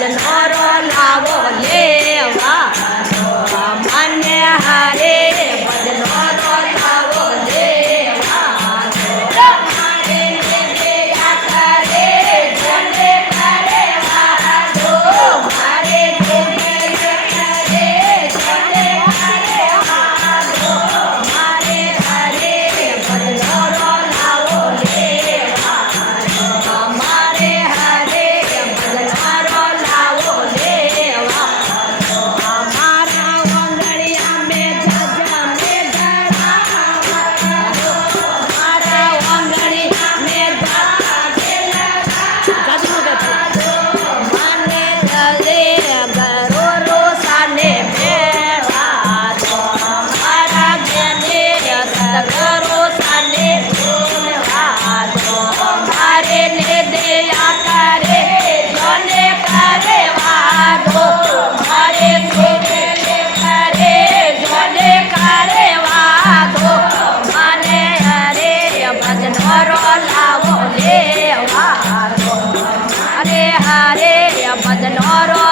ભજનોરો લાવો લેવા મને હરે ભજનોરો લાવો લેવા મારે દયા કરે જને કરે વાદો મારે દયા કરે જને કરે વાદો મારે હરે ભજનોરો લાવો લેવા મારે હરે ભજનોરો લાવો લેવા મારા ઓંગળિયા મે જજા મે મારા ઓંગળિયા મે મને જલે ગરો સાને મેળા મારા જેને સગરો સાને મેળા મારે ને દયા કરે જોને કરે વાદો મારે જોને કરે જોને કરે વાદો મને હરે ભજનોરો લાવો લેવા હરે હરે ભજનોરો